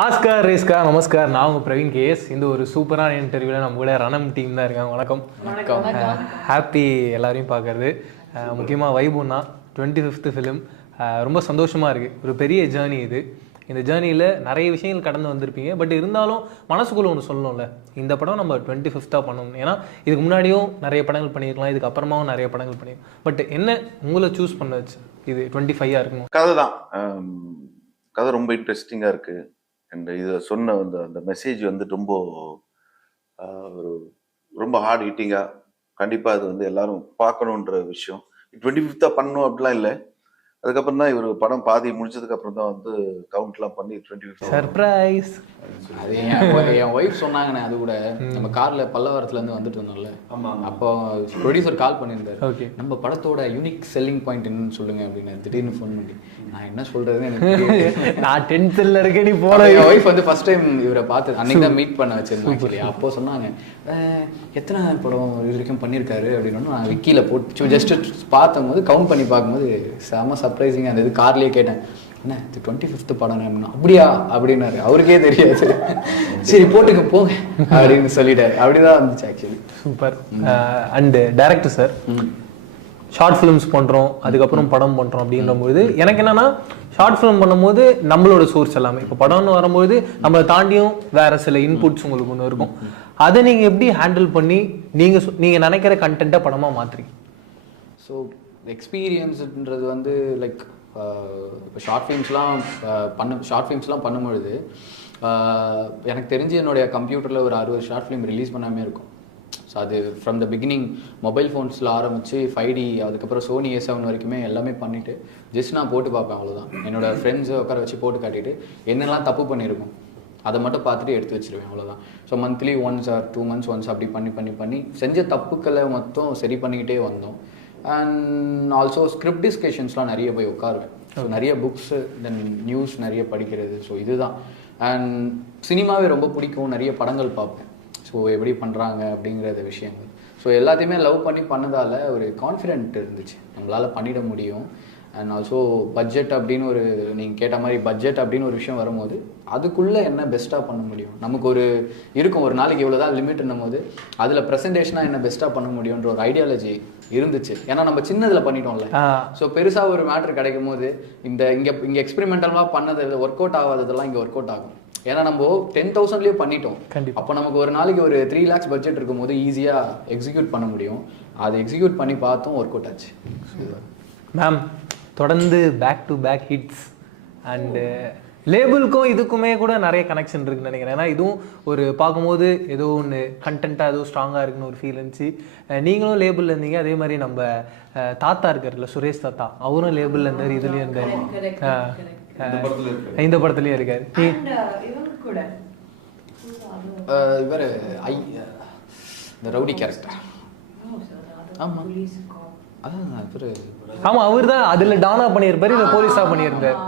Oscar ரேஸ்கார் நமஸ்கார். நான் உங்கள் Praveen KS. இந்த ஒரு சூப்பரான இன்டர்வியூவில் நம்ம கூட ரணம் டீம் தான் இருக்காங்க. வணக்கம். ஹாப்பி எல்லாரையும் பார்க்குறது. முக்கியமாக வைபுன்னா 25th ஃபிலிம் ரொம்ப சந்தோஷமாக இருக்குது. ஒரு பெரிய ஜேர்னி இது. இந்த ஜேர்னியில் நிறைய விஷயங்கள் கடந்து வந்திருப்பீங்க. பட் இருந்தாலும் மனசுக்குள்ளே ஒன்று சொல்லணும்ல, இந்த படம் நம்ம 25th பண்ணணும். ஏன்னா இதுக்கு முன்னாடியும் நிறைய படங்கள் பண்ணியிருக்கலாம், இதுக்கு அப்புறமாவும் நிறைய படங்கள் பண்ணியிருக்கோம். பட் என்ன உங்களை சூஸ் பண்ண வச்சு இது 25 இருக்கணும்? கதை தான். கதை ரொம்ப இன்ட்ரெஸ்டிங்காக இருக்குது. அண்ட் இதை சொன்ன அந்த மெசேஜ் வந்து ரொம்ப ஹார்ட் ஹிட்டிங்காக, கண்டிப்பாக அது வந்து எல்லாரும் பார்க்கணுன்ற விஷயம். 25th பண்ணணும் அப்படிலாம் இல்லை. அதுக்கப்புறம் தான் இவர் படம் பாதி முடிச்சதுக்கு அப்புறம் தான் வந்து கவுண்ட்லாம் பண்ணி 25th சர்ப்ரைஸ். அது என் ஒய்ஃப் சொன்னாங்கண்ணே. அது கூட நம்ம கார்ல பல்லவரத்துலேருந்து வந்துட்டு இருந்தோம்ல, அப்போ ப்ரொடியூசர் கால் பண்ணியிருந்தாரு. ஓகே, நம்ம படத்தோட யூனிக் செல்லிங் பாயிண்ட் என்னன்னு சொல்லுங்க அப்படின்னு திடீர்னு ஃபோன் பண்ணி நான் என்ன சொல்றதுன்னு எனக்கு நான் 10th இருக்கேன் நீ போல. என் ஒய்ஃப் வந்து ஃபர்ஸ்ட் டைம் இவரை பார்த்து அன்னைக்கு தான் மீட் பண்ண வச்சிருந்தேன். அப்போ சொன்னாங்க எத்தனை படம் இது வரைக்கும் பண்ணியிருக்காரு அப்படின்னு. நான் விக்கியில் போட்டு ஜஸ்ட் பார்த்தபோது கவுண்ட் பண்ணி பார்க்கும்போது செம சர்ப்ரைசிங்காக அந்த இது கார்லேயே கேட்டேன், என்ன இது 25th படம் அப்படியா அப்படின்னாரு. அவருக்கே தெரியாது. சரி போட்டுக்க போங்க அப்படின்னு சொல்லிட்டாரு. அப்படிதான் வந்துச்சு actually. Super. And director sir, short films பண்ணுறோம், அதுக்கப்புறம் படம் பண்ணுறோம் அப்படின்றபோது எனக்கு என்னன்னா, ஷார்ட் ஃபிலிம் பண்ணும்போது நம்மளோட சோர்ஸ் எல்லாமே, இப்போ படம்னு வரும்போது நம்மளை தாண்டியும் வேற சில இன்புட்ஸ் உங்களுக்கு ஒன்று இருக்கும். அதை நீங்கள் எப்படி ஹேண்டில் பண்ணி நீங்கள் நினைக்கிற கண்டென்ட்டை படமாக மாற்றுறீங்க? ஸோ எக்ஸ்பீரியன்ஸுன்றது வந்து லைக் இப்போ ஷார்ட் ஃபிலிம்ஸ்லாம் பண்ணும்பொழுது எனக்கு தெரிஞ்சு என்னுடைய கம்ப்யூட்டரில் ஒரு 60 ஷார்ட் ஃபிலிம் ரிலீஸ் பண்ணாமே இருக்கும். ஸோ அது ஃப்ரம் த பிகினிங் மொபைல் ஃபோன்ஸில் ஆரம்பித்து 5D அதுக்கப்புறம் சோனி A7 வரைக்குமே எல்லாமே பண்ணிவிட்டு ஜஸ்ட் நான் போட்டு பார்ப்பேன், அவ்வளோதான். என்னோடய ஃப்ரெண்ட்ஸை உட்கார வச்சு போட்டு காட்டிட்டு என்னெல்லாம் தப்பு பண்ணியிருக்கோம் அதை மட்டும் பார்த்துட்டு எடுத்து வச்சிருவேன், அவ்வளோதான். So monthly once or 2 months once அப்படி பண்ணி செஞ்ச தப்புக்களை மொத்தம் சரி பண்ணிக்கிட்டே வந்தோம். அண்ட் ஆல்சோ ஸ்கிரிப்ட் டிஸ்கஷன்ஸ்லாம் நிறைய போய் உட்காருவேன். ஸோ நிறைய புக்ஸு, தென் நியூஸ் நிறைய படிக்கிறது. ஸோ இதுதான். அண்ட் சினிமாவே ரொம்ப பிடிக்கும், நிறைய படங்கள் பார்ப்பேன். ஸோ எப்படி பண்ணுறாங்க அப்படிங்கிறத விஷயங்கள். ஸோ எல்லாத்தையுமே லவ் பண்ணி பண்ணதால் ஒரு கான்ஃபிடென்ட் இருந்துச்சு, நம்மளால் பண்ணிட முடியும். அண்ட் ஆல்சோ பட்ஜெட் அப்படின்னு நீங்கள் கேட்ட மாதிரி பட்ஜெட் அப்படின்னு ஒரு விஷயம் வரும்போது அதுக்குள்ளே என்ன பெஸ்ட்டாக பண்ண முடியும், நமக்கு இருக்கும் ஒரு நாளைக்கு இவ்வளோ தான் லிமிட்னும் போது அதில் ப்ரெசன்டேஷனாக என்ன பெஸ்ட்டாக பண்ண முடியுன்ற ஒரு ஐடியாலஜி இருந்துச்சு. ஏன்னா நம்ம சின்னதில் பண்ணிட்டோம்ல. ஸோ பெருசாக ஒரு மேட்ரு கிடைக்கும் போது இங்கே எக்ஸ்பெரிமெண்டலாக பண்ணது ஒர்க் அவுட் ஆகாததெல்லாம் இங்கே ஒர்க் அவுட் ஆகும். ஏன்னா நம்ம 10,000 பண்ணிட்டோம். அப்போ நமக்கு ஒரு நாளைக்கு ஒரு 3 lakhs பட்ஜெட் இருக்கும் போது ஈஸியாக எக்ஸிக்யூட் பண்ண முடியும். அதை எக்ஸிக்யூட் பண்ணி பார்த்தோம், ஒர்க் அவுட் ஆச்சு. மேம், தொடர்ந்து back to back hits and லேபிளுக்கும் இதுக்குமே கூட நிறைய கனெக்ஷன் இருக்குன்னு நினைக்கிறேன். ஏன்னா இதுவும் ஒரு பார்க்கும்போது ஏதோ ஒன்று கண்டென்ட்டாக ஏதோ ஸ்ட்ராங்காக இருக்குன்னு ஒரு ஃபீல் இருந்துச்சு. நீங்களும் லேபிளில் இருந்தீங்க, அதே மாதிரி நம்ம தாத்தா இருக்காருல்ல, சுரேஷ் தாத்தா, அவரும் லேபிளில் இருந்தார், இதுலேயும் இருந்தார், இந்த படத்துலேயும் இருக்காரு. இவர் இந்த ரவுடி கேரக்டர். ஆமாம் ஆமா, அவர் தான் அதுல டானா பண்ணியிருப்பாரு, இல்ல போலீஸா பண்ணியிருந்தார்.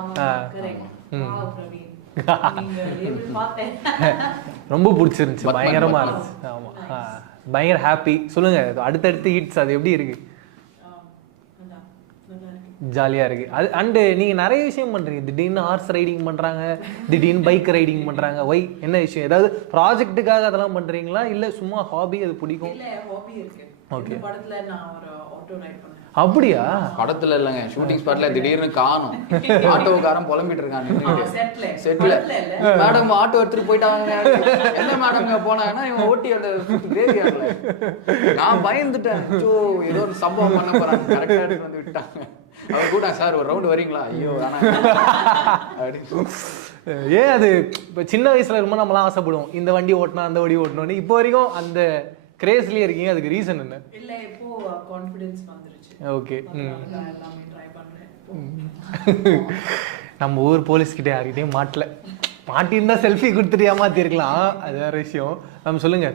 ரொம்ப பிடிச்சிருந்துச்சு, பயங்கரமா இருந்துச்சு. ஆமா, பயங்கர ஹாப்பி. சொல்லுங்க, அடுத்தடுத்து ஹிட்ஸ் அது எப்படி இருக்கு? ஜாலியா இருக்கு அது. அண்டு நீங்க நிறைய விஷயம் பண்றீங்க. திடீர்னு ஹார்ஸ் ரைடிங் பண்றாங்க, திடீர்னு பைக் ரைடிங் பண்றாங்க. ஒய், என்ன விஷயம்? ஏதாவது ப்ராஜெக்ட்டுக்காக அதெல்லாம் பண்றீங்களா, இல்ல சும்மா ஹாபி, அது பிடிக்கும்? ஓகே, அப்படியா? படத்துல இல்லைங்க, ஷூட்டிங் ஸ்பாட்ல திடீர்னு காணும், ஆட்டோக்காரன் புலம்பிட்டு இருக்காங்க செட்ல. மேடம் ஆட்டோ எடுத்துட்டு போயிட்டாங்க. என்ன மேடம்ங்க போனாங்கன்னா இவன் ஓட்டி அந்த கிரேவியார்ல. நான் பயந்துட்டேன், ஏதோ ஒரு சம்பவம் பண்ண போறாங்க. கரெக்டா எடுத்து வந்து விட்டாங்க. அவர் கூட, சார் ஒரு ரவுண்ட் வரீங்களா? ஐயோ வேணா. ஏன் அது இப்போ சின்ன வயசுல இருக்கும்போது நம்மளாம் ஆசைப்படுவோம், இந்த வண்டி ஓட்டணும் அந்த வண்டி ஓட்டணும்னு. இப்போ வரைக்கும் அந்த கிரேஸ்லயே இருக்கீங்க, அதுக்கு ரீசன் என்ன? இல்ல, இப்போ கான்ஃபிடன்ஸ் வந்துருச்சு. ஓகே. எல்லாமே ட்ரை பண்றேன். நம்ம ஊர் போலீஸ் கிட்ட யார்கிட்டயும் மாட்டியிருந்தா செல்ஃபி கொடுத்துட்டு ஏமாத்திருக்கலாம், அது வேற விஷயம். நம்ம சொல்லுங்க,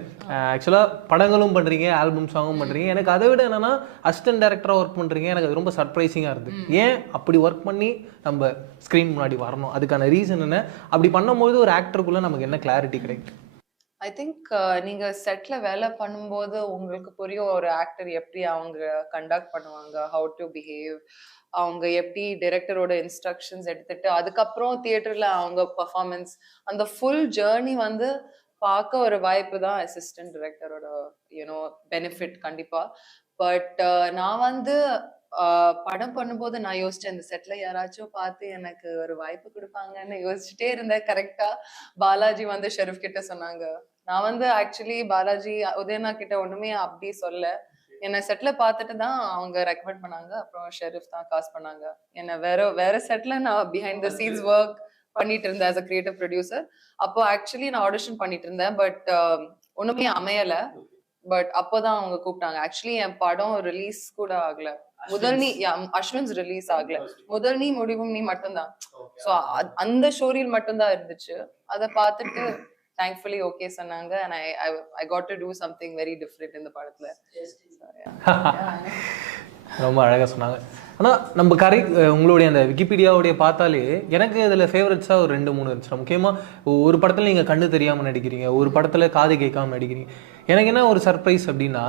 ஆக்சுவலாக படங்களும் பண்ணுறீங்க, ஆல்பம் சாங்கும் பண்ணுறீங்க. எனக்கு அதை விட என்னன்னா, அசிஸ்டன்ட் டைரக்டராக ஒர்க் பண்ணுறீங்க. எனக்கு அது ரொம்ப சர்ப்ரைசிங்காக இருக்குது. ஏன் அப்படி ஒர்க் பண்ணி நம்ம ஸ்க்ரீன் முன்னாடி வரணும்? அதுக்கான ரீசன் என்ன? அப்படி பண்ணும்போது ஒரு ஆக்டருக்குள்ளே நமக்கு என்ன கிளாரிட்டி கிடைக்கும்? ஐ திங்க் நீங்க செட்ல வேலை பண்ணும்போது உங்களுக்கு புரியும் ஒரு ஆக்டர் எப்படி அவங்க கண்டக்ட் பண்ணுவாங்க, ஹவு டு பிஹேவ், அவங்க எப்படி டைரக்டரோட இன்ஸ்ட்ரக்ஷன்ஸ் எடுத்துட்டு அதுக்கப்புறம் தியேட்டர்ல அவங்க பர்ஃபார்மன்ஸ், அந்த ஃபுல் ஜேர்னி வந்து பார்க்க ஒரு வாய்ப்பு தான் அசிஸ்டன்ட் டைரக்டரோட யூனோ பெனிஃபிட் கண்டிப்பா. பட் நான் வந்து படம் பண்ணும்போது நான் யோசிச்சேன் இந்த செட்ல யாராச்சும் பார்த்து எனக்கு ஒரு வாய்ப்பு கொடுப்பாங்கன்னு யோசிச்சுட்டே இருந்தேன். கரெக்டா பாலாஜி வந்து ஷெரீஃப் கிட்ட சொன்னாங்க. நான் வந்து ஆக்சுவலி பாலாஜி உதயனா கிட்ட ஒண்ணுமே அப்படி சொல்ல, என்னை செட்ல பார்த்துட்டு தான் அவங்க ரெக்கமெண்ட் பண்ணாங்க. அப்புறம் ஷெரீஃப் தான் காசு பண்ணாங்க. என்ன வேற செட்ல நான் பிஹைண்ட் த சீன்ஸ் ஒர்க் பண்ணிட்டு இருந்தேன் as a creative producer. அப்போ ஆக்சுவலி நான் ஆடிஷன் பண்ணிட்டு இருந்தேன். பட் ஒண்ணுமே அமையல. பட் அப்போதான் அவங்க கூப்பிட்டாங்க. ஆக்சுவலி என் படம் ரிலீஸ் கூட ஆகல. முதல் நீ அஸ்வின்ஸ் ரிலீஸ் ஆகல. முதல் நீ முடிவும் நீ மட்டும்தான். சோ அந்த ஷோரீல் மட்டும்தான் இருந்துச்சு. அதை பார்த்துட்டு தேங்க்ஃபுல்லி ஓகே சொன்னாங்க. and I got to do something very different in the படத்துல. ரொம்ப அழகாக சொன்னாங்க. ஆனால் நம்ம உங்களுடைய அந்த விக்கிபீடியாவுடைய பார்த்தாலே எனக்கு இதில் ஃபேவரட்ஸாக ஒரு 2-3 இருந்துச்சு. முக்கியமாக ஒரு படத்தில் நீங்கள் கண்ணு தெரியாமல் நடிக்கிறீங்க, ஒரு படத்தில் காது கேட்காமல் நடிக்கிறீங்க. எனக்கு என்ன ஒரு சர்ப்ரைஸ் அப்படின்னா,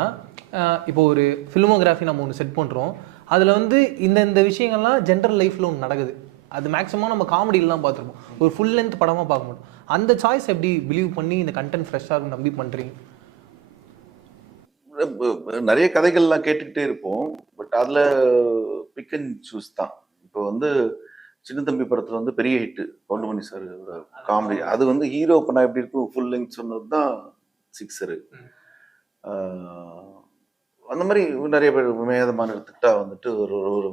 இப்போ ஒரு ஃபிலிமோகிராஃபி நம்ம ஒன்று செட் பண்ணுறோம், அதில் வந்து இந்த விஷயங்கள்லாம் ஜென்ரல் லைஃப்பில் ஒன்று நடக்குது. அது மேக்ஸிமம் நம்ம காமெடியிலாம் பார்த்துருப்போம், ஒரு ஃபுல் லென்த் படமாக பார்க்க மாட்டோம். அந்த சாய்ஸ் எப்படி பிலீவ் பண்ணி இந்த கண்டென்ட் ஃப்ரெஷ்ஷாக இருக்கும் நம்பி பண்ணுறீங்க? நிறைய கதைகள்லாம் கேட்டுக்கிட்டே இருப்போம். பட் அதில் பிக் அண்ட் சூஸ் தான். இப்போ வந்து சின்ன தம்பி படத்தில் வந்து பெரிய ஹிட்டு கவுண்டமணி சார் காமெடி, அது வந்து ஹீரோ பண்ணா எப்படி இருக்கும் ஃபுல் லெங்க் சொன்னது தான் சிக்ஸரு. அந்த மாதிரி நிறைய பேர் மேதமான எடுத்துக்கிட்டா வந்துட்டு ஒரு ஒரு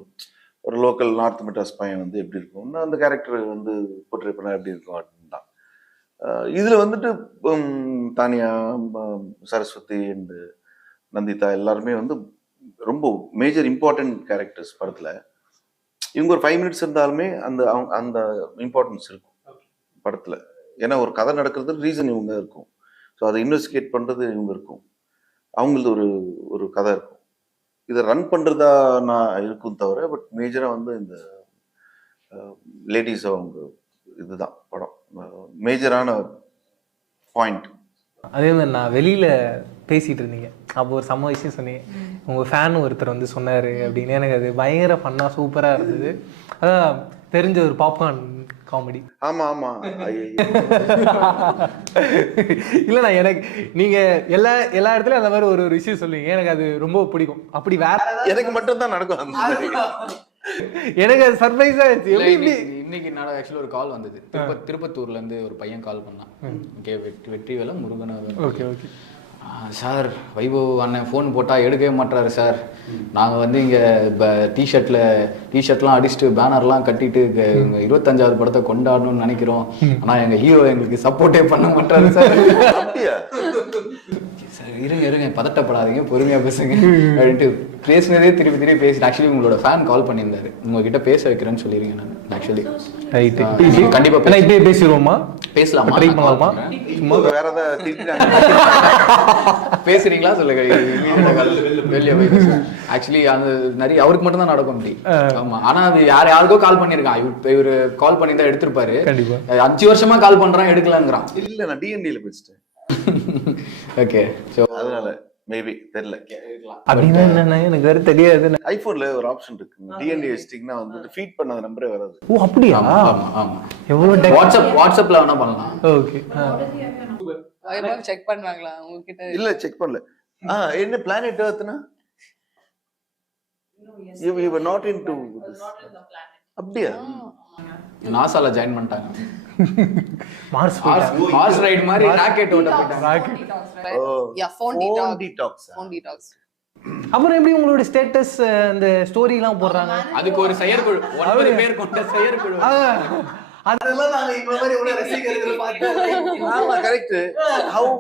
ஒரு லோக்கல் நார்த் மெட்ராஸ் பையன் வந்து எப்படி இருக்கும், அந்த கேரக்டர் வந்து போர்ட்ரே பண்ணா எப்படி இருக்கும் அப்படின்னு தான். இதில் வந்துட்டு தானியா, சரஸ்வதி அண்ட் நந்திதா எல்லாருமே வந்து ரொம்ப மேஜர் இம்பார்ட்டன்ட் கேரக்டர்ஸ் படத்தில். இவங்க ஒரு 5 minutes இருந்தாலுமே அந்த அந்த இம்பார்ட்டன்ஸ் இருக்கும் படத்தில். ஏன்னா ஒரு கதை நடக்கிறது ரீசன் இவங்க இருக்கும். ஸோ அதை இன்வெஸ்டிகேட் பண்ணுறது இவங்க இருக்கும், அவங்களது ஒரு ஒரு கதை இருக்கும். இதை ரன் பண்ணுறதா நான் இருக்கும் தவிர, பட் மேஜராக வந்து இந்த லேடிஸ் அவங்க இதுதான் படம் மேஜரான பாயிண்ட். அதே மாதிரி நான் வெளியில் பேசிகிட்டு இருந்தீங்க, அப்போ ஒரு செம்ம விஷயம் சொன்னீங்க, உங்கள் ஃபேன் ஒருத்தர் வந்து சொன்னார் அப்படின்னு. எனக்கு அது பயங்கர ஃபன்னாக சூப்பராக இருந்தது. அதான் தெரிஞ்ச ஒரு பாப்கார்ன் காமெடி. ஆமாம் இல்லைண்ணா, எனக்கு நீங்கள் எல்லா இடத்துலையும் அந்த மாதிரி ஒரு விஷயம் சொல்லுவீங்க, எனக்கு அது ரொம்ப பிடிக்கும். அப்படி வேற எனக்கு மட்டும்தான் நடக்கும். எனக்கு அது சர்ப்ரைஸா இருந்துச்சு. இன்னைக்கு நான் ஆக்சுவலி ஒரு கால் வந்தது, திருப்பத்தூர்ல இருந்து ஒரு பையன் கால் பண்ணான். வெற்றிவேல Murugan. Okay okay sir, Vaibhav அண்ணன் ஃபோன் போட்டால் எடுக்கவே மாட்டாரு சார். நாங்கள் வந்து இங்கே டிஷர்ட்லாம் அடிச்சுட்டு பேனர்லாம் கட்டிட்டு 25வது படத்தை கொண்டாடணும்னு நினைக்கிறோம். ஆனால் எங்கள் ஹீரோ எங்களுக்கு சப்போர்ட்டே பண்ண மாட்டாரு சார். சார் இருங்க பதட்டப்படாதீங்க, பொறுமையாக பேசுங்க அப்படின்ட்டு பேசினதே திருப்பி பேசிட்டு. ஆக்சுவலி உங்களோட ஃபேன் கால் பண்ணியிருந்தாரு, உங்ககிட்ட பேச வைக்கிறேன்னு சொல்லிடுங்க. நான் ஆக்சுவலி கண்டிப்பாக இப்படியே பேசிடுவோமா, பேசலாமா, ட்ரை பண்ணலாமா, சும்மா வேற ஏதாவது பேசுறீங்களா சொல்லுங்க. வெளியே ஆக்சுவலி அந்த நிறைய அவருக்கு மட்டும் தான் நடக்கும் அப்படி. ஆமா, ஆனா அது யாருக்கோ கால் பண்ணிருக்கான். இவரு கால் பண்ணி தான் எடுத்திருப்பாரு. 5 வருஷமா கால் பண்றான், எடுக்கலங்கிறான். இல்ல நான் டிஎன்டில பேசிட்டேன். ஓகே, சோ அதனால மேபி தெரியல. அப்படின்னா என்ன எனக்கு வேற தெரியாது. ஐபோன்ல ஒரு ஆப்ஷன் இருக்கு, டிஎன்டி வச்சிட்டீங்கன்னா வந்து ஃபீட் பண்ணாத நம்பரே வராது. ஓ அப்படியா? ஆமா. எவ்வளவு வாட்ஸ்அப்ல வேணா பண்ணலாம். ஓகே, வைபவ் செக் பண்ணுவாங்களா உங்ககிட்ட? இல்ல செக் பண்ணல. என்ன பிளானட் எர்த்னா you were not into this. அப்படியே நாசால ஜாயின் பண்ணிட்டாங்க. மார்ஸ் ரைட் மாதிரி ராக்கெட் ஓட்ட போட்டாங்க. Yeah phone detox. அப்புறம் எப்படி உங்களோட ஸ்டேட்டஸ் அந்த ஸ்டோரி எல்லாம் போடுறாங்க? அதுக்கு ஒரு செயற்குழு, 9 பேர் கொண்ட செயற்குழு. அதெல்லாம் நாங்க இந்த மாதிரி ஒரு ரசிகர்கள் பார்த்தோம். ஆமா கரெக்ட். ஹவ்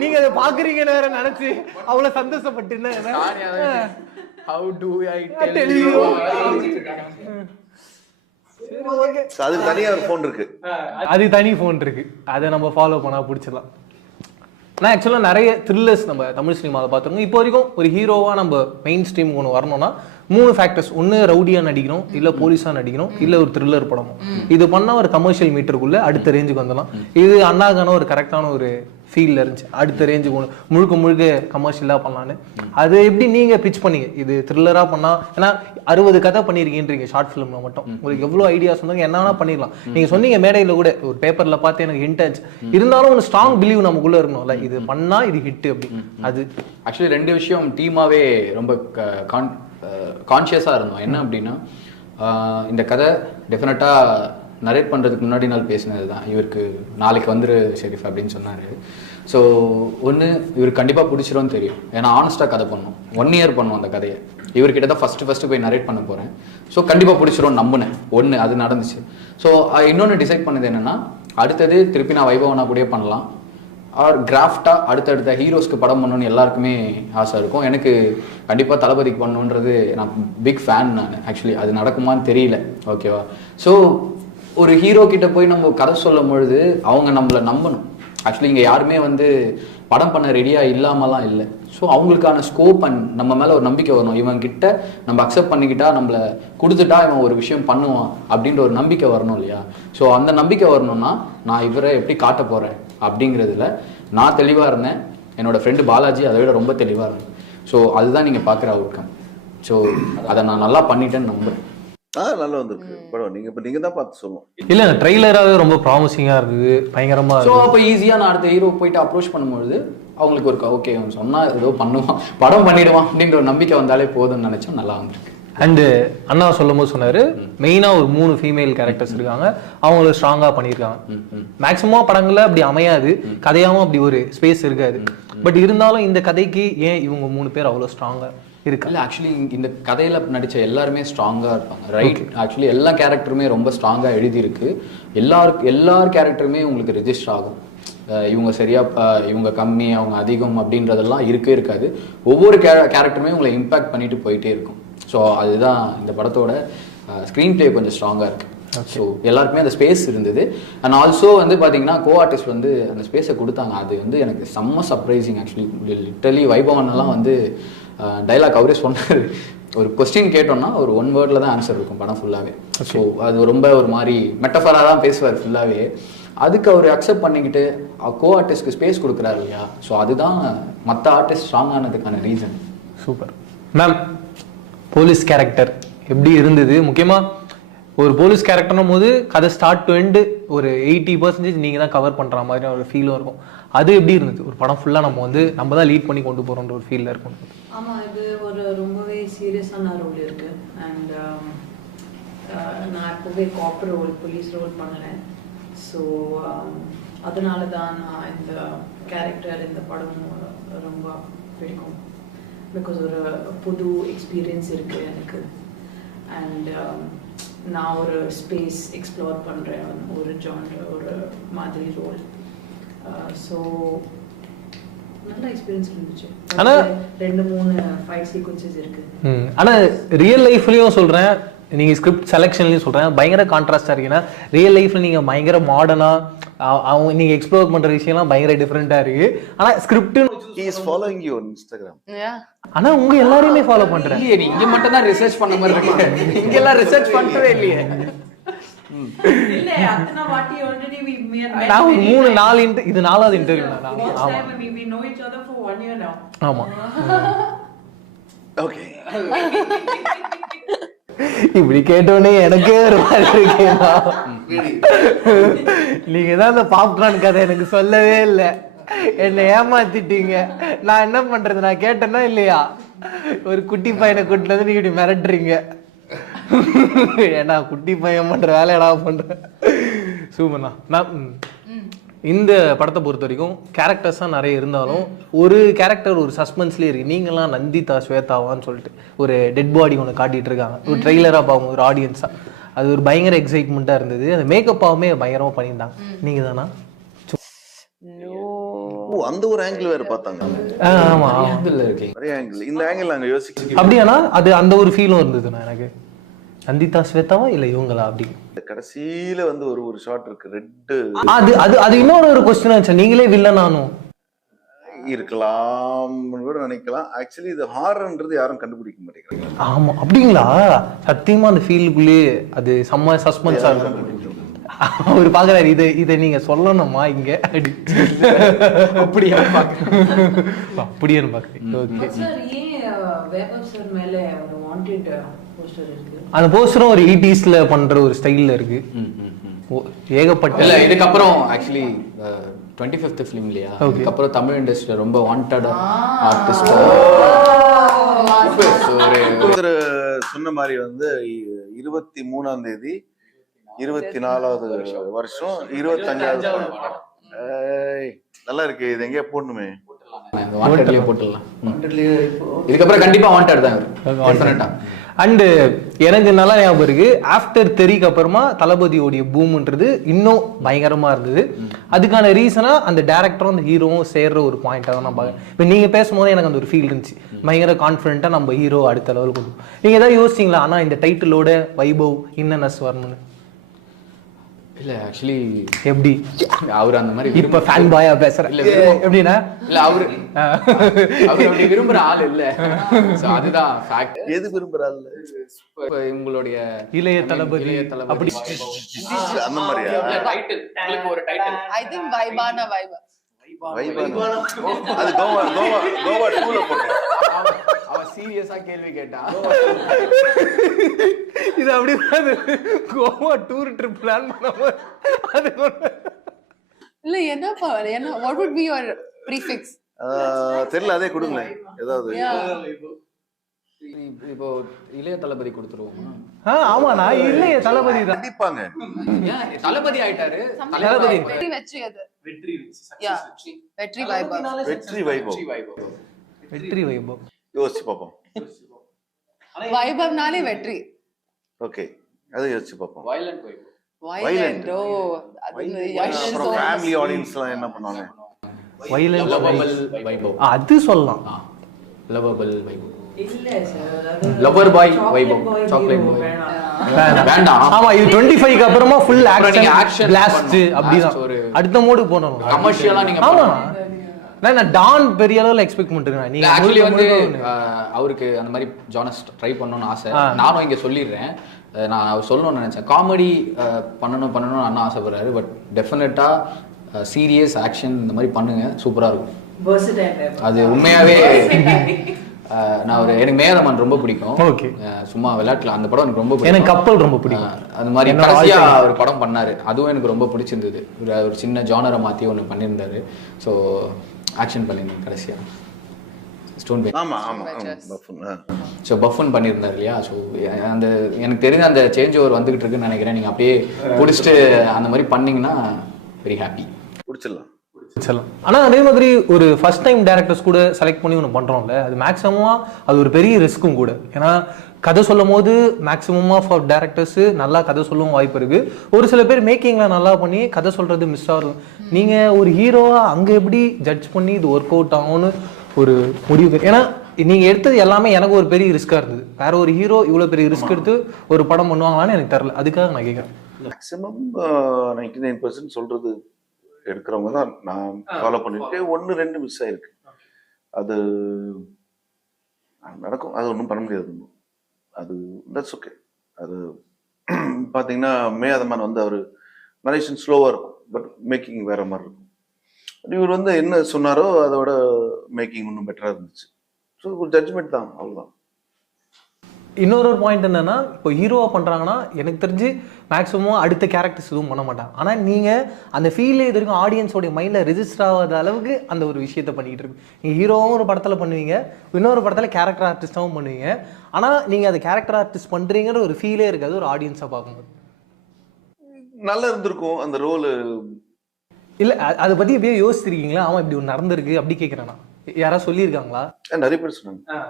நீங்க அதை பாக்குறீங்கன்னு வேற நினைச்சு அவ்வளவு சந்தோஷப்பட்டு how do I tell you? அது தனியா ஒரு ஃபோன் இருக்கு, அது தனி ஃபோன் இருக்கு, அதை நம்ம ஃபாலோ பண்ணா பிடிச்சிடலாம். நான் ஆக்சுவலாக நிறைய த்ரில்லர்ஸ் நம்ம தமிழ் சினிமாவில் பார்த்துருக்கோம். இப்போ வரைக்கும் ஒரு ஹீரோவாக நம்ம மெயின் ஸ்ட்ரீம் ஒன்று வரணும்னா 3 ஃபேக்டர்ஸ். ஒன்று ரவுடியா நடிக்கணும், இல்லை போலீஸா நடிக்கணும், இல்லை ஒரு த்ரில்லர் படமும். இது பண்ணால் ஒரு கமர்ஷியல் மீட்டருக்குள்ள அடுத்த ரேஞ்சுக்கு வந்துடலாம். இது அண்ணாக்கான ஒரு கரெக்டான ஒரு ஃபீல்ல இருந்துச்சு. அடுத்த ரேஞ்சுக்கு முழுக்க முழுக்க கமர்ஷியலாக பண்ணலான்னு. அது எப்படி நீங்கள் பிச் பண்ணீங்க? இது த்ரில்லராக பண்ணால், ஏன்னா 60 கதை பண்ணியிருக்கீன்றீங்க ஷார்ட் ஃபிலிமில் மட்டும். உங்களுக்கு எவ்வளோ ஐடியாஸ் வந்தாங்க, என்ன வேணா பண்ணிடலாம். நீங்கள் சொன்னீங்க மேடையில் கூட, ஒரு பேப்பரில் பார்த்து எனக்கு ஹிண்ட் ஆச்சு. இருந்தாலும் ஒரு ஸ்ட்ராங் பிலீவ் நமக்குள்ளே இருக்கணும்ல, இது பண்ணால் இது ஹிட் அப்படி. அது ஆக்சுவலி 2 விஷயம் டீமாவே ரொம்ப கான்ஷியஸாக இருந்தோம். என்ன அப்படின்னா, இந்த கதை டெஃபினட்டாக நரேட் பண்ணுறதுக்கு முன்னாடி நாள் பேசினது தான். இவருக்கு நாளைக்கு வந்துரு ஷெரீஃப் அப்படின்னு சொன்னார். ஸோ ஒன்று, இவருக்கு கண்டிப்பாக பிடிச்சிரும்னு தெரியும். ஏன்னா ஆனஸ்ட்டாக கதை பண்ணோம். 1 year பண்ணோம் அந்த கதையை. இவர்கிட்ட தான் ஃபஸ்ட்டு போய் நரேட் பண்ண போகிறேன். ஸோ கண்டிப்பாக பிடிச்சிரும் நம்பினேன். ஒன்று அது நடந்துச்சு. ஸோ இன்னொன்று டிசைட் பண்ணது என்னென்னா, அடுத்தது திருப்பி நான் வைபவனா கூடயே பண்ணலாம், ஆர் கிராஃப்டாக அடுத்தடுத்த ஹீரோஸ்க்கு படம் பண்ணணும்னு எல்லாருக்குமே ஆசை இருக்கும். எனக்கு கண்டிப்பாக தளபதிக்கு பண்ணணுன்றது, நான் பிக் ஃபேன். நான் ஆக்சுவலி அது நடக்குமான்னு தெரியல. ஓகேவா? ஸோ ஒரு ஹீரோ கிட்ட போய் நம்ம கதை சொல்லும் பொழுது அவங்க நம்மளை நம்பணும். ஆக்சுவலி இங்கே யாருமே வந்து படம் பண்ண ரெடியாக இல்லாமலாம் இல்லை. ஸோ அவங்களுக்கான ஸ்கோப் அண்ட் நம்ம மேலே ஒரு நம்பிக்கை வரணும். இவன்கிட்ட நம்ம அக்செப்ட் பண்ணிக்கிட்டா, நம்மளை கொடுத்துட்டா இவன் ஒரு விஷயம் பண்ணுவான் அப்படின்ற ஒரு நம்பிக்கை வரணும் இல்லையா? ஸோ அந்த நம்பிக்கை வரணும்னா நான் இவரை எப்படி காட்ட போகிறேன் அப்படிங்கிறதுல நான் தெளிவாக இருந்தேன். என்னோட ஃப்ரெண்டு பாலாஜி அதை விட ரொம்ப தெளிவாக இருந்தேன். ஸோ அதுதான் நீங்கள் பார்க்குற அவுட்கம். ஸோ அதை நான் நல்லா பண்ணிட்டேன்னு நம்புறேன். நல்லா வந்திருக்கு படம். நீங்க தான் பார்த்து சொல்லணும். இல்ல, ட்ரெய்லராகவே ரொம்ப ப்ராமிசிங்கா இருந்தது, பயங்கரமா. ஸோ அப்போ ஈஸியாக நான் அடுத்த ஹீரோ போயிட்டு அப்ரோச் பண்ணும்பொழுது அவங்களுக்கு ஒரு ஓகே சொன்னா ஏதோ பண்ணுவான், படம் பண்ணிடுவான் அப்படின்ற ஒரு நம்பிக்கை வந்தாலே போதும்னு நினைச்சா நல்லா வந்திருக்கு. அண்டு அண்ணா சொல்லும் போது சொன்னாரு, மெயினா ஒரு 3 ஃபீமேல் கேரக்டர்ஸ் இருக்காங்க, அவங்கள ஸ்ட்ராங்கா பண்ணியிருக்காங்க. மேக்சிமம் படங்கள்ல அப்படி அமையாது, கதையாவும் அப்படி ஒரு ஸ்பேஸ் இருக்காது. பட் இருந்தாலும் இந்த கதைக்கு ஏன் இவங்க 3 பேர் அவ்வளோ ஸ்ட்ராங்கா இருக்கு? இல்லை, ஆக்சுவலி இந்த கதையில நடிச்ச எல்லாருமே ஸ்ட்ராங்காக இருப்பாங்க. ரைட், ஆக்சுவலி எல்லா கேரக்டருமே ரொம்ப ஸ்ட்ராங்காக எழுதியிருக்கு. எல்லார் கேரக்டருமே உங்களுக்கு ரெஜிஸ்டர் ஆகும். இவங்க சரியா, இவங்க கம்மி, அவங்க அதிகம் அப்படின்றதெல்லாம் இருக்காது. ஒவ்வொரு கேரக்டருமே உங்களை இம்பேக்ட் பண்ணிட்டு போயிட்டே இருக்கும். ஸோ அதுதான் இந்த படத்தோட ஸ்க்ரீன் பிளே கொஞ்சம் ஸ்ட்ராங்காக இருக்கு. ஸோ எல்லாருக்குமே அந்த ஸ்பேஸ் இருந்தது. அண்ட் ஆல்சோ வந்து பார்த்தீங்கன்னா கோ ஆர்டிஸ்ட் வந்து அந்த ஸ்பேஸை கொடுத்தாங்க. அது வந்து எனக்கு செம்ம சர்ப்ரைசிங். ஆக்சுவலி லிட்டரலி வைபவனெல்லாம் வந்து டைலாக் அவரே சொன்னார். ஒரு கொஸ்டின் கேட்டோம்னா ஒரு 1 wordல தான் ஆன்சர் இருக்கும் படம் ஃபுல்லாகவே. ஸோ அது ரொம்ப ஒரு மாதிரி மெட்டஃபராக தான் பேசுவார் ஃபுல்லாகவே. அதுக்கு அவர் அக்செப்ட் பண்ணிக்கிட்டு கோ ஆர்டிஸ்ட்க்கு ஸ்பேஸ் கொடுக்குறாரு இல்லையா? ஸோ அதுதான் மற்ற ஆர்டிஸ்ட் ஸ்ட்ராங் ஆனதுக்கான reason. Super ma'am. Police character எப்படி இருந்தது? முக்கியமாக ஒரு போலீஸ் கேரக்டர்னும் போது கதை ஸ்டார்ட் டு எண்டு ஒரு 80% நீங்கள் தான் கவர் பண்ணுற மாதிரி ஒரு ஃபீலும் இருக்கும். அது எப்படி இருந்தது? ஒரு படம் ஃபுல்லாக நம்ம தான் லீட் பண்ணி கொண்டு போகிறோன்ற ஒரு ஃபீலில் இருக்கும். ஆமாம், இது ஒரு ரொம்பவே சீரியஸான ரோல் இருக்கு. அண்ட் நான் எப்போவே காப்பர் ரோல், போலீஸ் ரோல் பண்ணினேன். ஸோ அதனால தான் நான் இந்த கேரக்டர், இந்த படம் ரொம்ப பிடிக்கும். பிகாஸ் ஒரு புது எக்ஸ்பீரியன்ஸ் இருக்கு எனக்கு. அண்ட் நான் ஒரு ஸ்பேஸ் எக்ஸ்ப்ளோர் பண்ணுறேன், ஒரு ஜான்ர், ஒரு மாதிரி ரோல். ஸோ நல்ல எக்ஸ்பீரியன்ஸ் இருந்துச்சு. ஆனால் 2-3 ஃபைட் சீக்வன்சஸ் இருக்கு. ஆனால் ரியல் லைஃப்லையும் சொல்கிறேன், நீங்கள் ஸ்கிரிப்ட் செலெக்ஷன்லையும் சொல்கிறேன், பயங்கர கான்ட்ராஸ்டாக இருக்குன்னா ரியல் லைஃப்பில் நீங்கள் பயங்கர மாடர்னாக அவங்க நீங்கள் எக்ஸ்ப்ளோர் பண்ணுற விஷயம்லாம் பயங்கர டிஃப்ரெண்ட்டாக இருக்குது. ஆனால் script he is following you on Instagram. ஆனா உங்க எல்லாரையுமே ஃபாலோ பண்றேன். இல்லையே, நீ இங்க மட்டும் தான் ரிசர்ச் பண்ண மாதிரி இருக்கு. இங்க எல்லாம் ரிசர்ச் பண்றதே இல்லையே. இல்ல, அத்தனை வாட்டி ஆல்ரெடி நான் 3-4 இது 4வது இன்டர்வியூ. ஆமா, we know each other for 1 year now. ஆமா. ஓகே. இப்படி கேட்டோடனே எனக்கே ஒரு மாதிரி இருக்கேனா? நீங்க தான் அந்த பாப்கார்ன் கதை எனக்கு சொல்லவே இல்லை, என்னை ஏமாத்திட்டீங்க. நான் என்ன பண்றது? நான் கேட்டேன்னா இல்லையா? ஒரு குட்டி பையனை கூட்டிட்டு வந்து நீங்க இப்படி மிரட்டுறீங்க. ஏன்னா குட்டி பையன் பண்ற வேலை என்ன பண்றேன். சூப்பர்ண்ணா. மேம், இந்த படத்தை பொறுத்த வரைக்கும் கேரக்டர்ஸ் தான் நிறைய இருந்தாலும் ஒரு கேரக்டர் ஒரு சஸ்பென்ஸ்லேயே இருக்கு. நீங்களாம் நந்திதா ஸ்வேதாவான்னு சொல்லிட்டு ஒரு டெட் பாடி ஒன்று காட்டிட்டு இருக்காங்க, ஒரு ட்ரெய்லராக பார்க்கும் ஒரு ஆடியன்ஸாக. அது ஒரு பயங்கர எக்ஸைட்மெண்ட்டாக இருந்தது. அந்த மேக்கப்பாவுமே பயங்கரமாக பண்ணியிருந்தாங்க. நீங்கள் தானா? அந்த ஒரு ஆங்கிள் வேற பார்த்தாங்க. ஆமா, நிறைய ஆங்கிள். இந்த ஆங்கிள் நாங்க யோசிச்சு அப்படியானா அது அந்த ஒரு ஃபீலும் இருந்ததுண்ணா எனக்கு. நந்திதா ஸ்வேதாவா இல்ல இவங்களா? அப்படி கடைசியில வந்து ஒரு ஷாட் இருக்கு, ரெட். அது அது அது இன்னொரு ஒரு क्वेश्चन ஆச்சு. நீங்களே வில்லன் ஆனோ? இருக்கலாம்னு கூட நினைக்கலாம். ஆக்சுவலி இது ஹாரர்ன்றது யாரும் கண்டுபிடிக்க மாட்டேங்கிறாங்க. ஆமா அப்படிங்களா? சத்தியமா அந்த ஃபீல்டுக்குள்ளேயே அது செம்ம சஸ்பென்ஸா இருக்கும். அவர் பாக்குறாரு இதை நீங்க சொல்லணுமா இங்க அப்படியே அப்படியே பாக்குறேன். அந்த போஸ்டரும் ஒரு 80s பண்ற ஒரு ஸ்டைல்ல இருக்கு. ஏகப்பட்ட இல்ல இதுக்கப்புறம் ஆக்சுவலி 25th ஃபிலிம் இல்லையா, அதுக்கப்புறம் தமிழ் இண்டஸ்ட்ரியில ரொம்ப வாண்டட் ஆர்டிஸ்ட் ஒருத்தர் சொன்ன மாதிரி வந்து 23ஆம் தேதி 24வது வருஷம் 25வது படம். நல்லா இருக்கு. இது எங்கேயா போடணுமே, வாண்டட்லயே போட்டுடலாம். இதுக்கப்புறம் கண்டிப்பா வாண்டட் தான் டெஃபினட்டா. அண்டு எனக்கு நல்லா ஞாபகம் இருக்கு, ஆஃப்டர் தெறிக்கு அப்புறமா தளபதியோடைய பூம்ன்றது இன்னும் பயங்கரமா இருந்தது. அதுக்கான ரீசனா அந்த டேரக்டரும் அந்த ஹீரோவும் சேர்ற ஒரு பாயிண்டா தான் நான் பார்க்கறேன். இப்போ நீங்க பேசும்போது எனக்கு அந்த ஒரு ஃபீல் இருந்துச்சு, பயங்கர கான்ஃபிடென்ட்டா நம்ம ஹீரோ அடுத்த லெவலுக்கு கொண்டு. நீங்க ஏதாவது யோசிச்சிங்களா ஆனா இந்த டைட்டிலோட வைபவ் இன்னனஸ் வரணும்னு? இல்ல ஆக்சுவலி எப்படி அவர் அந்த மாதிரி இப்ப ஃபேன் பாயா பேசுற இல்ல எப்படின்னா இல்ல அவரு அப்படி விரும்புற ஆள் இல்ல. சோ அதுதான் ஃபேக்ட். எது விரும்புற ஆள்? உங்களுடைய இளைய தளபதி அப்படி அந்த மாதிரியா? டைட்டில் உங்களுக்கு ஒரு டைட்டில் ஐ திங்க் வைபானா வைபா அது கோவா 2ல போட்டோம். அவன் சீரியஸா கேள்வி கேட்டா இது அப்படி கோவா டூர் ட்ரிப் பிளான் பண்ணாம அது இல்ல என்னப்பா என்ன what would be your prefix? தெரியல, அதே கொடுங்களேன் ஏதாவது. இப்போ இளைய தளபதி கொடுத்துருவோமா? ஆமாண்ணா, இளைய தளபதி தான் கண்டிப்பாங்க. தளபதி ஆயிட்டாரு. தளபதி வெற்றி அது வெற்றி வைபவ். வெற்றி வைபவ் யோசிச்சு பார்ப்போம். வைபவ்னாலே வெற்றி. ஓகே, அது யோசிச்சு பார்ப்போம். வயலண்ட் வைபவ். வயலண்ட் ஓ அது அப்புறம் ஃபேமிலி ஆடியன்ஸ்லாம் என்ன பண்ணுவாங்க? வயலண்ட் லவபிள் வைபவ் அது சொல்லலாம். லவபிள் வைபவ் இல்ல sir, lover boy Vaibhav, chocolate boy வேண்டாம். ஆமா, இது 25 க்கு அப்புறமா ஃபுல் நீங்க ஆக்ஷன் action பிளாஸ்ட் அப்படிதான் ஒரு அடுத்த மோடுக்கு போறோம். கமர்ஷியலா நீங்க ஆமா, நான் டான் பெரிய அளவுல எக்ஸ்பெக்ட் பண்ணிருக்கேன். நீங்க ஆக்சுவலி வந்து அவருக்கு அந்த மாதிரி ஜானஸ் ட்ரை பண்ணணும்னு ஆசை. நானும் இங்க சொல்லிடுறேன், நான் அவர் சொல்லணும்னு நினைச்சேன். காமெடி பண்ணணும்னு அண்ணா ஆசைப்படுறாரு. பட் டெஃபினட்டா சீரியஸ் ஆக்ஷன் இந்த மாதிரி பண்ணுங்க, சூப்பரா இருக்கும். அது உண்மையாவே நான் எனக்கு மேதமன் ரொம்ப பிடிக்கும். ஓகே, சும்மா விளையாட்டுல அந்த படம் எனக்கு ரொம்ப பிடிக்கும். எனக்கு கப்பல் ரொம்ப பிடிக்கும். அந்த மாதிரி கடைசியா ஒரு படம் பண்ணாரு, அதுவும் எனக்கு ரொம்ப பிடிச்சிருந்தது. ஒரு சின்ன ஜானரை மாத்தி ஒன்று பண்ணியிருந்தாரு. ஸோ ஆக்ஷன் பண்ணியிருந்தேன் கடைசியா ஸ்டோன் பே. ஆமா ஆமா பஃபன். ஸோ பஃபன் பண்ணியிருந்தாரு இல்லையா? ஸோ அந்த எனக்கு தெரிஞ்ச அந்த சேஞ்ச் ஓவர் வந்துகிட்டு இருக்குன்னு நினைக்கிறேன். நீங்க அப்படியே பிடிச்சிட்டு அந்த மாதிரி பண்ணீங்கன்னா வெரி ஹாப்பி. பிடிச்சிடலாம். ஆனா அதே மாதிரி ஒரு ஃபர்ஸ்ட் டைம் டைரக்டர்ஸ் கூட செலக்ட் பண்ணி ஒன்று பண்றோம்ல, அது மேக்ஸிமமா அது ஒரு பெரிய ரிஸ்க்கும் கூட. ஏன்னா கதை சொல்லும் போது மேக்ஸிமமா ஃபார் டைரக்டர்ஸ் நல்லா கதை சொல்லவும் வாய்ப்பு இருக்கு. ஒரு சில பேர் மேக்கிங்ல நல்லா பண்ணி கதை சொல்றது மிஸ் ஆகும். நீங்க ஒரு ஹீரோவா அங்க எப்படி ஜட்ஜ் பண்ணி இது ஒர்க் அவுட் ஆகும்னு ஒரு முடிவு? ஏன்னா நீங்க எடுத்தது எல்லாமே எனக்கு ஒரு பெரிய ரிஸ்கா இருந்தது. வேற ஒரு ஹீரோ இவ்வளவு பெரிய ரிஸ்க் எடுத்து ஒரு படம் பண்ணுவாங்களான்னு எனக்கு தெரியல. அதுக்காக நான் கேட்கறேன். மேக்ஸிமம் 99% சொல்றது எடுக்கிறவங்க தான் நான் ஃபாலோ பண்ணிட்டு 1-2 மிஸ் ஆயிருக்கு. அது நடக்கும், அது ஒன்றும் பண்ண முடியாது. அது தட்ஸ் ஓகே. அது பார்த்தீங்கன்னா மேதமன் வந்து அவர் நரேஷன் ஸ்லோவாக இருக்கும், பட் மேக்கிங் வேற மாதிரி இருக்கும். இவர் வந்து என்ன சொன்னாரோ அதோட மேக்கிங் இன்னும் பெட்டராக இருந்துச்சு. ஸோ ஒரு ஜட்ஜ்மெண்ட் தான், அவ்வளோதான். இன்னொரு பாயிண்ட் என்னன்னா, இப்போ ஹீரோவா பண்றாங்கன்னா எனக்கு தெரிஞ்சு மேக்ஸிமம் அடுத்த கேரக்டர்ஸ் எதுவும் பண்ண மாட்டாங்க. ஆனா நீங்க அந்த ஃபீல்ல இது வரைக்கும் ஆடியன்ஸோட மைண்ட்ல ரெஜிஸ்டர் ஆகாத அளவுக்கு அந்த ஒரு விஷயத்த பண்ணிட்டு இருக்கு. நீங்க ஹீரோவும் ஒரு படத்துல பண்ணுவீங்க, இன்னொரு படத்துல கேரக்டர் ஆர்டிஸ்டாவும் பண்ணுவீங்க. ஆனா நீங்க அந்த கேரக்டர் ஆர்டிஸ்ட் பண்றீங்கிற ஒரு ஃபீலே இருக்காது ஒரு ஆடியன்ஸா பார்க்கும்போது. நல்லா இருந்திருக்கும் அந்த ரோல். இல்ல அதை பத்தி எப்படியோ யோசிச்சிருக்கீங்களா? ஆமா இப்படி ஒன்று நடந்திருக்கு அப்படி கேட்குறேன்னா யாராவது சொல்லியிருக்காங்களா? நிறைய பேர் சொன்னாங்க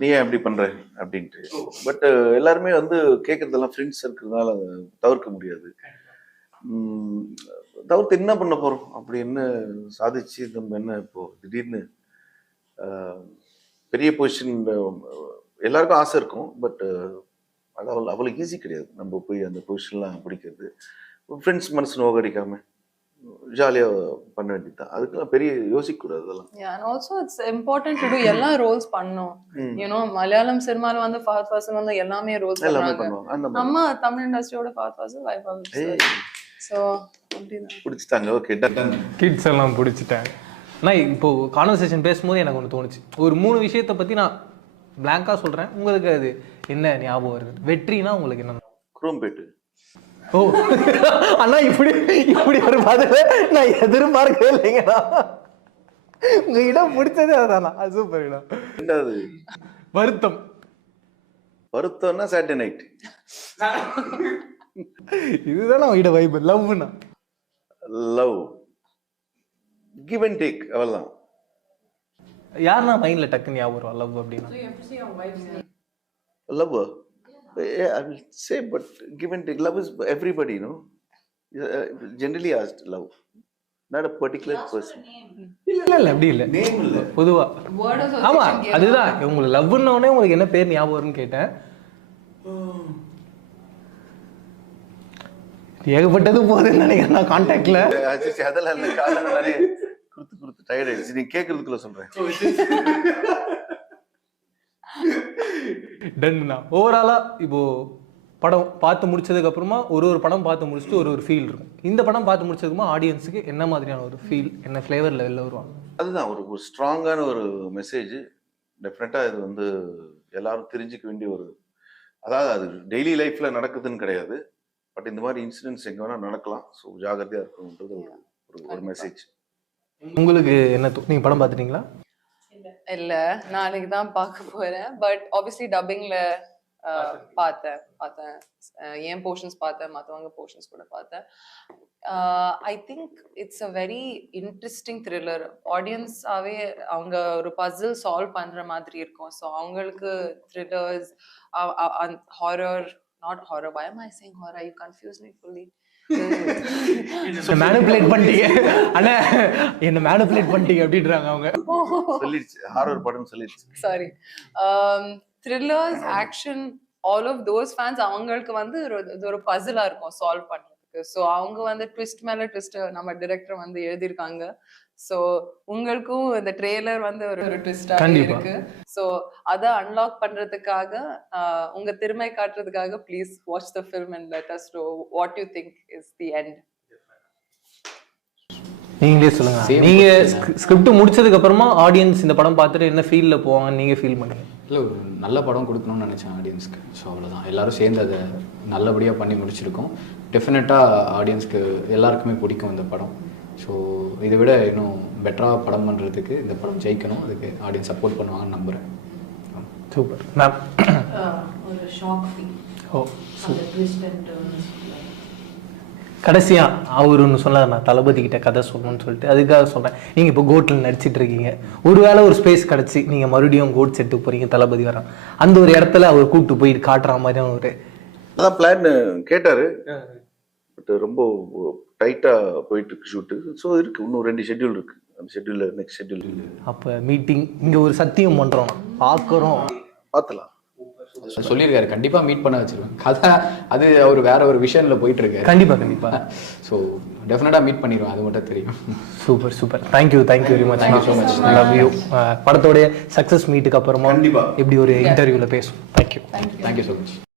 நீ ஏன் அப்படி பண்ற அப்படின்ட்டு. பட் எல்லாருமே வந்து கேட்கறதெல்லாம் ஃப்ரெண்ட்ஸ் இருக்கிறதுனால அதை தவிர்க்க முடியாது. தவிர்த்து என்ன பண்ண போறோம்? அப்படி என்ன சாதிச்சு நம்ம என்ன இப்போ திடீர்னு பெரிய பொசிஷன் எல்லாருக்கும் ஆசை இருக்கும். பட் அது அவ்வளோ ஈஸி கிடையாது. நம்ம போய் அந்த பொசிஷன்லாம் பிடிக்கிறது. ஃப்ரெண்ட்ஸ் மனசு நோகடிக்காம ஜாலியாக பண்ண வேண்டியதுதான். அதுக்கெல்லாம் பெரிய யோசிக்கக்கூடாது அதெல்லாம். Yeah, and also it's important to do எல்லா ரோல்ஸ் பண்ணணும். மலையாளம் சினிமால வந்து ஃபஹத் ஃபாசில் வந்து எல்லாமே ரோல்ஸ் எல்லாமே பண்றாங்க. பண்ணுவாங்க அந்த மாதிரி. நம்ம தமிழ் இண்டஸ்ட்ரியோட ஃபஹத் ஃபாசில் வைபவ். சோ அப்படிதான். பிடிச்சிட்டாங்க. Okay done. கிட்ஸ் எல்லாம் பிடிச்சிட்டாங்க. ஆனால் இப்போ கான்வர்சேஷன் பேசும்போது எனக்கு ஒன்று தோணுச்சு. ஒரு 3 விஷயத்தை பற்றி நான் பிளாங்காக சொல்கிறேன், உங்களுக்கு அது என்ன ஞாபகம் வருது? வெற்றினா உங்களுக்கு என்ன? குரோம்பேட்டு. ஓ அண்ணா இப்படி இப்படி ஒரு பதில நான் எதிர்பார்க்கவே இல்லைங்கண்ணா. உங்க இடம் பிடிச்சதே அதானா? அது சூப்பர் இடம். ரெண்டாவது வருத்தம். வருத்தம்னா சாட்டர்டே நைட். இதுதான் நம்ம இட வைப். லவ்னா லவ், கிவ் அண்ட் டேக், அவ்வளோதான். யாருன்னா மைண்ட்ல டக்குன்னு ஞாபகம் வரும் லவ் அப்படின்னா? So you have to say your wife's name. Love, yeah, I will say, but give and take. Love is everybody, you know. Generally asked love, not a particular person. இல்ல இல்ல அப்படி இல்ல, Name இல்ல. பொதுவா. Word ஆமா association அதுதான் உங்களுக்கு லவ்ன உடனே உங்களுக்கு என்ன பேர் ஞாபகம் வரும்னு கேட்டேன். ஏகப்பட்டது போகுதுன்னு நினைக்கிறேன் நான் கான்டாக்ட்ல. அதெல்லாம் இல்லை, காலம் நிறைய கொடுத்து டயர்ட் ஆயிடுச்சு. நீ கேட்கறதுக்குள்ள சொல்றேன். டன்னா ஓவராலா இப்போ படம் பார்த்து முடிச்சதுக்கு அப்புறமா ஒரு படம் பார்த்து முடிச்சுட்டு ஒரு ஃபீல் இருக்கும். இந்த படம் பார்த்து முடிச்சதுக்குமா ஆடியன்ஸுக்கு என்ன மாதிரியான ஒரு ஃபீல், என்ன ஃப்ளேவர்ல வெளில வருவாங்க? அதுதான் ஒரு ஸ்ட்ராங்கான ஒரு மெசேஜ். டெஃபினட்டா இது வந்து எல்லாரும் தெரிஞ்சுக்க வேண்டிய ஒரு, அதாவது அது டெய்லி லைஃப்ல நடக்குதுன்னு கிடையாது, பட் இந்த மாதிரி இன்சிடென்ட்ஸ் எங்க வேணா நடக்கலாம். ஸோ ஜாகிரதையா இருக்கணுன்றது ஒரு மெசேஜ். உங்களுக்கு என்ன நீங்க படம் பார்த்துட்டீங்களா? இல்ல, நாளைக்கு தான் பார்க்க போறேன். பட் ஆப்வியஸ்லி டப்பிங்ல பார்த்தேன். என் போர்ஷன்ஸ் பார்த்தேன், மற்றவங்க போர்ஷன்ஸ் கூட பார்த்தேன். I think it's a very interesting thriller. ஆடியன்ஸாவே அவங்க ஒரு பசில் சால்வ் பண்ற மாதிரி இருக்கும். ஸோ அவங்களுக்கு thrillers, horror, not horror. why am I saying horror? You confuse me fully. Manipulate பண்ணிட்டீங்க அண்ணா, என்ன மேனிபுலேட் பண்ணிட்டீங்க அப்படின்றாங்க அவங்க. சொல்லிடுச்சு, ஹாரர் படம் சொல்லிடுச்சு. Sorry. Thrillers, action, all of those fans அவங்களுக்கு வந்து ஒரு பசிலா இருக்கும் சால்வ் பண்றதுக்கு. ஸோ அவங்க வந்து ட்விஸ்ட் மேல ட்விஸ்ட் நம்ம டைரக்டர் வந்து எழுதியிருக்காங்க. ஸோ உங்களுக்கும் இந்த ட்ரெய்லர் வந்து ஒரு ட்விஸ்டா இருக்கு. ஸோ அதை அன்லாக் பண்றதுக்காக, உங்க திறமை காட்டுறதுக்காக please watch the film and let us know what you think is the end. நீங்களே சொல்லுங்க. நீங்க ஸ்கிரிப்ட் முடிச்சதுக்கு அப்புறமா ஆடியன்ஸ் இந்த படம் பார்த்துட்டு என்ன ஃபீல்ல போவாங்க நீங்க ஃபீல் பண்ணுங்க? இல்லை, ஒரு நல்ல படம் கொடுக்கணும்னு நினச்சேன் ஆடியன்ஸ்க்கு. ஸோ அவ்வளோதான், எல்லாரும் சேர்ந்து அதை நல்லபடியாக பண்ணி முடிச்சிருக்கோம். டெஃபினட்டாக ஆடியன்ஸ்க்கு எல்லாருக்குமே பிடிக்கும் இந்த படம். ஸோ இதை விட இன்னும் பெட்டராக படம் பண்ணுறதுக்கு இந்த படம் ஜெயிக்கணும். அதுக்கு ஆடியன்ஸ் சப்போர்ட் பண்ணுவாங்கன்னு நம்புகிறேன். Super ma'am. ஒரு ஷாக் ஃபீல். ஓ அந்த ட்விஸ்ட் அண்ட் டர்ன்ஸ். கடைசியா அவர் ஒன்று சொன்னார், நான் தளபதி கிட்ட கதை சொல்லணும்னு சொல்லிட்டு, அதுக்காக சொன்னேன். நீங்கள் இப்போ கோட்டில் நடிச்சிட்டு இருக்கீங்க, ஒருவேளை ஒரு ஸ்பேஸ் கிடச்சி நீங்கள் மறுபடியும் கோட் செட்டு போகிறீங்க, தளபதி வரான், அந்த ஒரு இடத்துல அவர் கூப்பிட்டு போயிட்டு காட்டுற மாதிரியான ஒரு அதான் பிளான் கேட்டாரு. பட் ரொம்ப டைட்டா போயிட்டு இருக்கு ஷூட்டு. ஸோ இருக்கு, இன்னும் 2 ஷெட்யூல் இருக்கு. அந்த ஷெட்யூல்ல நெக்ஸ்ட் ஷெட்யூல் அப்போ மீட்டிங் இங்கே ஒரு சத்தியம் பண்ணுறோம், பார்க்குறோம், பார்த்துலாம். சொல்லியிருக்காரு, கண்டிப்பாக மீட் பண்ண வச்சிருவேன். கதை அது அவர் வேற ஒரு விஷயம்ல போயிட்டு இருக்காரு. கண்டிப்பாக. ஸோ டெஃபினட்டாக மீட் பண்ணிடுவேன், அது மட்டும் தெரியும். Super. Thank you very much. Thank you so much. Love you. படத்தோடைய சக்ஸஸ் மீட்டுக்கு அப்புறமா எப்படி ஒரு இன்டர்வியூவில் பேசும். Thank you thank you so much.